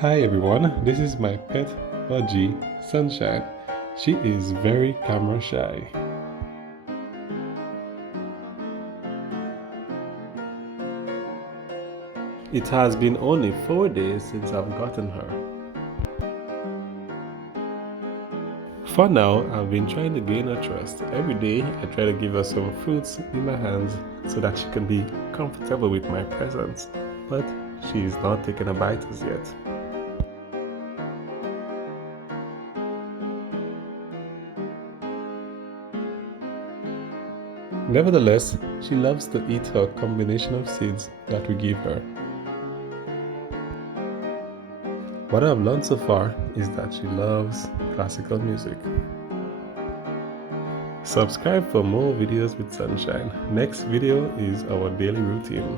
Hi everyone, this is my pet budgie, Sunshine. She is very camera shy. It has been only 4 days since I've gotten her. For now, I've been trying to gain her trust. Every day, I try to give her some fruits in my hands so that she can be comfortable with my presence. But she is not taking a bite as yet. Nevertheless, she loves to eat her combination of seeds that we give her. What I've learned so far is that she loves classical music. Subscribe for more videos with Sunshine. Next video is our daily routine.